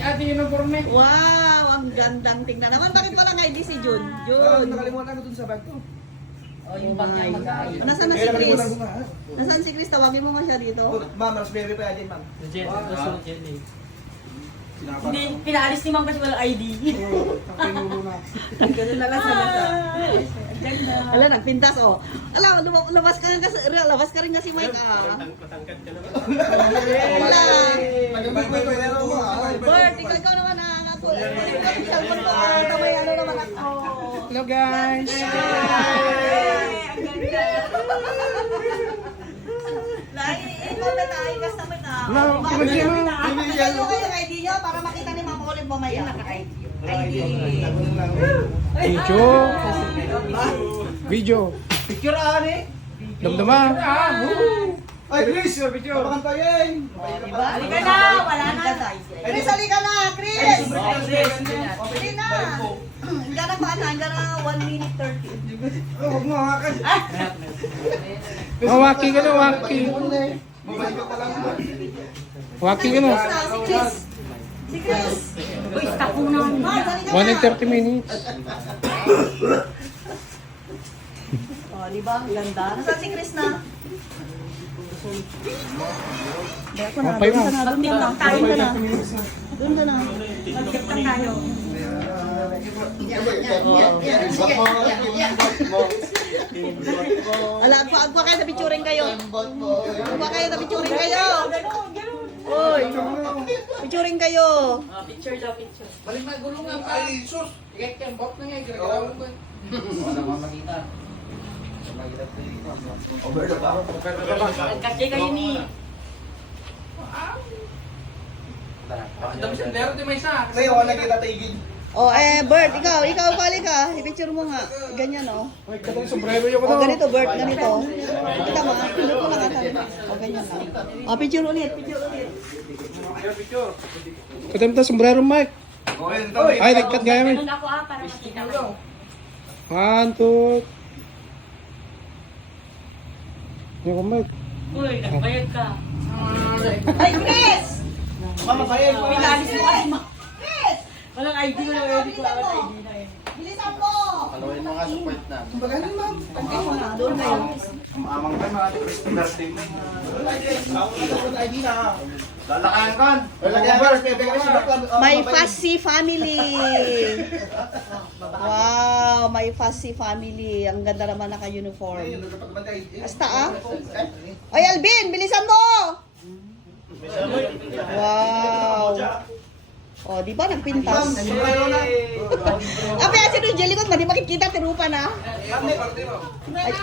Ate uniforme. Wow, ang gandang tingnan naman. Bakit walang ID si Jun? Jun. Nakalimutan ko dun sa bag ko. Oh, yung bag niya mag-aayos. Nasaan na si Chris? Nasaan si Chris? Tawagin mo nga siya dito. Ma'am, raspberry pa yan, ma'am. Hindi, pinaalis ni Ma'am kasi walang ID. Ganun na lang sa mata. Wala, nagpintas oh. Alam, labas ka rin kasi Mike ah. Patangkad ka naman. Wala. Bert, Bert, ikaw naman ah. Cellphone ko ah. Kamay ano naman ako. Hello guys. Ang ganda. Ikaw na tayo customer na. Hello, kimchi mo. Bigyan nyo kayo ID nyo para makita ni Ma'am Olive mamaya. ID. Video. picture ani. Damdama. Ay, Chris, your picture. Papantayin. Halika na, wala na. Chris, halika na, Chris! Hindi na. Hanggang na paano? Hanggang na 1 minute 30. Huwag mo hawakan. Waki ka na, waki. Babalik ka pa lang. Waki ka na. Si Chris. Si Chris. Uy, stop mo naman. Mark, halika na. 1 and 30 minutes. Oh, di ba? Ang ganda. Nasaan si Chris na? Papay mo. Mag-tiktok tayo na. Doon ka na. Mag-tiktok tayo. Ala, agpa kayo na picturing kayo. Agpa kayo na picturing kayo. Uy, picturing kayo. Picture daw, picture. Balik na gulungan pa. Ay, sus. Ikat yan. Bok na nga. Ginagawa mo ko. Kasi kayo ni... Ang dami sendero di may isa. Kasi ako nakita tigil. Oh, Bert, ikaw pali ka. I-picture mo nga. Ganyan, oh. Ay, katong sombrero yung Oh, ganito, Bert, ganito. Kita mo, pindot mo lang ata. Oh, ganyan lang. Oh, picture ulit. Katong ta sombrero, Mike. Ay, nagkat gaya, Mike. Ganun ako para makita ko. 1, 2. Yung ko, Mike. Uy, nagbayad ka. Ay, Chris! Mama, bayan mo. Pinalis mo kasi ma... Chris! Walang ID ko na, hindi ko alam ID na eh. Bilisan mo! Paluin mo nga support na. Bagalan, ma'am. Doon kayo. Amang ka mga Christopher Team. ID na. Lalakayan ka. My Fussy family. Wow, my Fussy family. Ang ganda naman naka-uniform. Basta ah. Ay, Alvin, bilisan mo! Wow. Oh, di ba nagpintas? Apa yan si Jelly ko, hindi makikita tirupa na. Ay,